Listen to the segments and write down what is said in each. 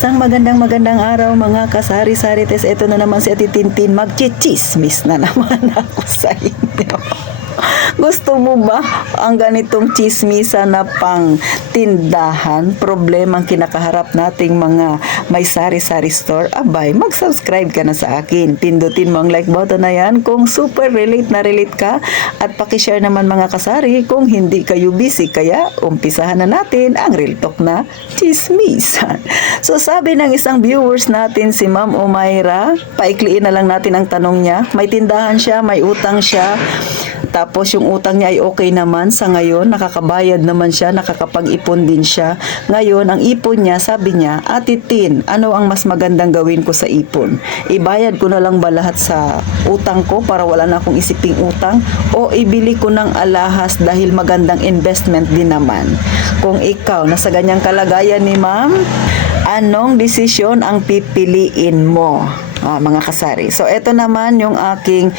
Isang magandang araw mga kasari-sarites. Ito na naman si Ate Tintin, magchichismis na naman ako sa inyo. Gusto mo ba ang ganitong chismisa na pang tindahan? Problemang kinakaharap nating mga may sari-sari store? Abay, mag-subscribe ka na sa akin. Pindutin mo ang like button na yan kung super relate na relate ka. At pakishare naman mga kasari kung hindi kayo busy. Kaya umpisahan na natin ang real talk na chismisan. So sabi ng isang viewers natin, si Ma'am Umayra, paikliin na lang natin ang tanong niya. May tindahan siya, may utang siya. Tapos yung utang niya ay okay naman sa ngayon, nakakabayad naman siya, nakakapag-ipon din siya. Ngayon, ang ipon niya, sabi niya, Ate Tin, ano ang mas magandang gawin ko sa ipon? Ibayad ko na lang ba lahat sa utang ko para wala na akong isiping utang? O ibili ko ng alahas dahil magandang investment din naman? Kung ikaw, nasa ganyang kalagayan ni Ma'am, anong desisyon ang pipiliin mo? Mga kasari. So, ito naman yung aking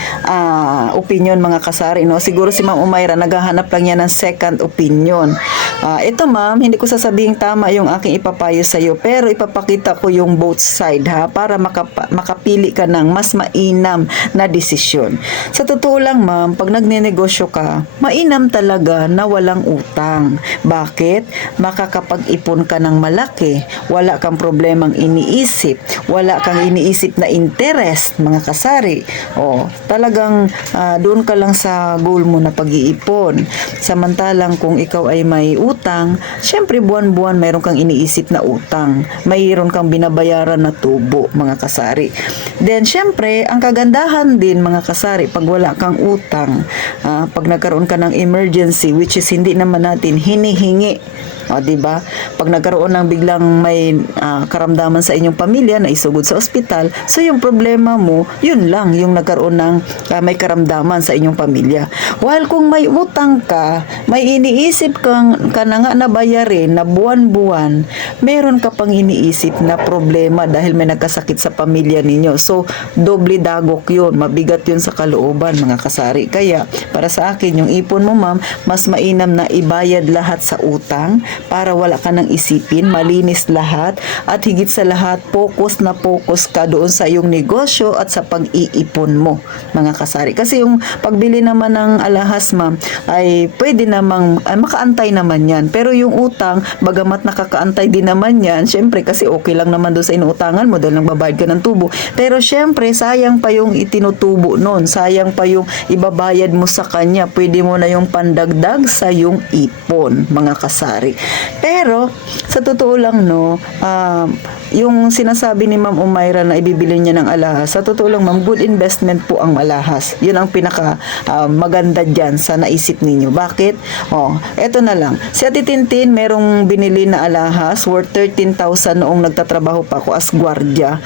opinion mga kasari. No? Siguro si Ma'am Umayra, naghahanap lang yan ng second opinion. Ito ma'am, hindi ko sasabing tama yung aking ipapayo sa iyo, pero ipapakita ko yung both side para makapili ka ng mas mainam na desisyon. Sa totoo lang ma'am, pag nagnenegosyo ka, mainam talaga na walang utang. Bakit? Makakapag-ipon ka ng malaki. Wala kang problemang iniisip. Wala kang iniisip na interest, mga kasari. Talagang doon ka lang sa goal mo na pag-iipon. Samantalang kung ikaw ay may utang, syempre buwan-buwan mayroon kang iniisip na utang. Mayroon kang binabayaran na tubo, mga kasari. Then syempre, ang kagandahan din mga kasari, pag wala kang utang, pag nagkaroon ka ng emergency, which is hindi naman natin hinihingi, diba? Pag nagkaroon ng biglang may karamdaman sa inyong pamilya na isugod sa ospital, so yung problema mo, yun lang yung nagkaroon ng may karamdaman sa inyong pamilya. While kung may utang ka, may iniisip ka na nga na bayarin na buwan-buwan, meron ka pang iniisip na problema dahil may nagkasakit sa pamilya ninyo. So, doble dagok yun. Mabigat yun sa kalooban, mga kasari. Kaya, para sa akin, yung ipon mo, ma'am, mas mainam na ibayad lahat sa utang para wala ka nang isipin, malinis lahat, at higit sa lahat, focus ka doon sa iyong negosyo at sa pag-iipon mo, mga kasari. Kasi yung pagbili naman ng alahas, ma'am, ay pwede namang makaantay naman yan. Pero yung utang, bagamat nakakaantay din naman yan, syempre kasi okay lang naman doon sa inuutangan mo dahil nagbabayad ka ng tubo. Pero syempre, sayang pa yung itinutubo noon, sayang pa yung ibabayad mo sa kanya. Pwede mo na yung pandagdag sa yung ipon, mga kasari. Pero, sa totoo lang, no, yung sinasabi ni Ma'am Umayra na ibibili niya ng alahas, sa totoo lang, ma'am, good investment po ang alahas. Yun ang pinaka maganda dyan sa naisip ninyo. Bakit? Eto na lang. Si Ate Tintin, merong binili na alahas worth 13,000 noong nagtatrabaho pa ako as gwardiya.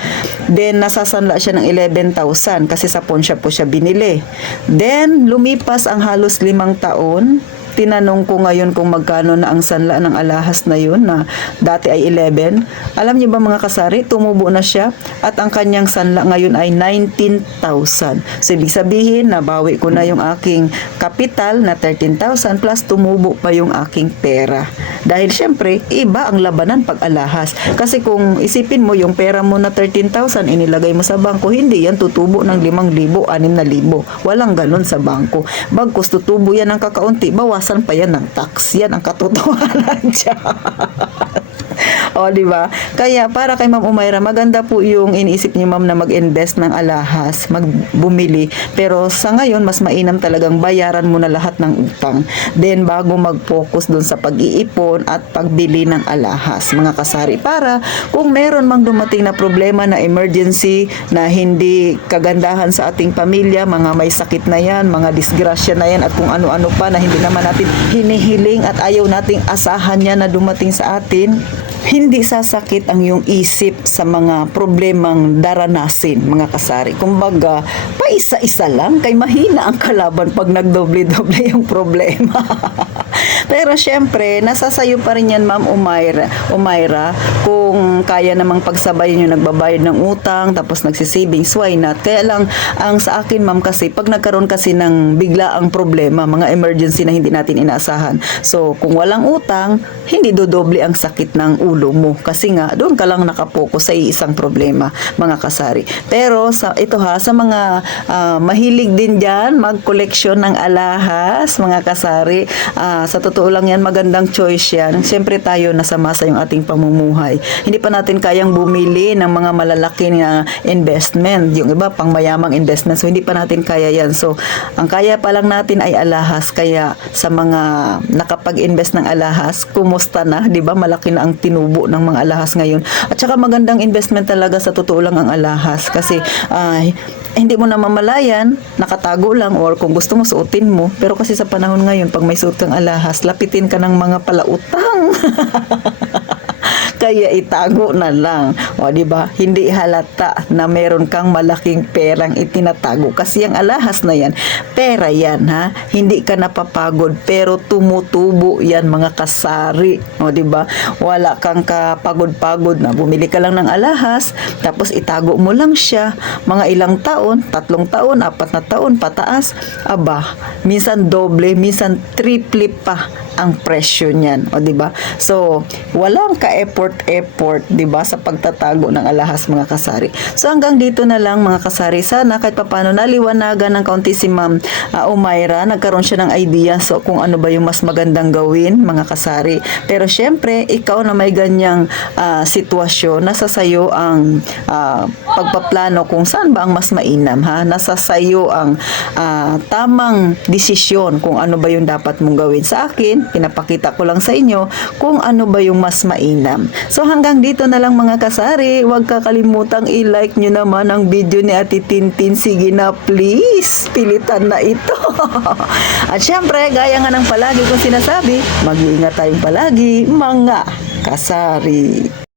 Then, nasasanla siya ng 11,000 kasi sa pawn shop po siya binili. Then, lumipas ang halos 5 taon. Tinanong ko ngayon kung magkano na ang sanla ng alahas na yun na dati ay 11. Alam niyo ba mga kasari, tumubo na siya at ang kanyang sanla ngayon ay 19,000. So ibig sabihin, nabawi ko na yung aking kapital na 13,000 plus tumubo pa yung aking pera. Dahil syempre, iba ang labanan pag alahas. Kasi kung isipin mo yung pera mo na 13,000 inilagay mo sa bangko, hindi yan tutubo ng 5,000, 6,000. Walang ganun sa bangko. Bagkus tutubo yan ng kakaunti, bawasan pa yan ng tax. Yan ang katotohanan dyan. Diba? Kaya para kay Ma'am Umayra, maganda po yung iniisip niyo ma'am na mag-invest ng alahas, magbumili. Pero sa ngayon, mas mainam talagang bayaran mo na lahat ng utang. Then bago mag-focus dun sa pag-iipon at pagbili ng alahas, mga kasari. Para kung meron mang dumating na problema na emergency na hindi kagandahan sa ating pamilya, mga may sakit na yan, mga disgrasya na yan at kung ano-ano pa na hindi naman natin hinihiling at ayaw nating asahan yan na dumating sa atin, hindi sasakit ang iyong isip sa mga problemang daranasin, mga kasari. Kumbaga, paisa-isa lang, kay mahina ang kalaban pag nagdoble-doble yung problema. Pero syempre, nasa sayo pa rin yan, Ma'am Umayra, kung kaya namang pagsabayin yung nagbabayad ng utang, tapos nagsisavings, why not? Kaya lang, ang sa akin, Ma'am, kasi pag nagkaroon kasi ng biglaang problema, mga emergency na hindi natin inaasahan. So, kung walang utang, hindi dodoble ang sakit ng ulo mo. Kasi nga, doon ka lang nakapokus sa isang problema, mga kasari. Pero, sa mga mahilig din dyan, mag-collection ng alahas, mga kasari, sa totoo lang yan, magandang choice yan. Siyempre tayo nasa masa yung ating pamumuhay. Hindi pa natin kayang bumili ng mga malalaki na investment. Yung iba, pang mayamang investment. So, hindi pa natin kaya yan. So, ang kaya pa lang natin ay alahas. Kaya, sa mga nakapag-invest ng alahas, kumusta na? Di ba? Malaki na ang tinubo ng mga alahas ngayon. At saka magandang investment talaga sa totoo lang ang alahas. Kasi, hindi mo na mamalayan, nakatago lang, or kung gusto mo, suotin mo. Pero kasi sa panahon ngayon, pag may suot kang alahas, lapitin ka ng mga palautang. Kaya itago na lang. O, di ba? Hindi halata na meron kang malaking perang itinatago. Kasi yung alahas na yan, pera yan, ha? Hindi ka napapagod, pero tumutubo yan, mga kasari. O, di ba? Wala kang kapagod-pagod na bumili ka lang ng alahas, tapos itago mo lang siya. Mga ilang taon, 3 taon, 4 na taon, pataas. Aba, minsan doble, minsan triple pa ang presyo niyan, o di ba? So, walang ka-effort, 'di ba, sa pagtatago ng alahas, mga kasari. So, hanggang dito na lang, mga kasari. Sana kahit papaano naliwanagan ng kaunti si Ma'am Umayra, nagkaroon siya ng idea so kung ano ba yung mas magandang gawin, mga kasari. Pero syempre, ikaw na may ganyang sitwasyon, nasa sayo ang pagpaplano kung saan ba ang mas mainam, ha? Nasa sayo ang tamang desisyon kung ano ba yung dapat mong gawin. Sa akin, pinapakita ko lang sa inyo kung ano ba yung mas mainam. So hanggang dito na lang, mga kasari. Huwag kakalimutang i-like nyo naman ang video ni Ate Tintin. Sige na, please. Pilitan na ito. At syempre, gaya nga ng palagi kong sinasabi, mag-iingat tayong palagi, mga kasari.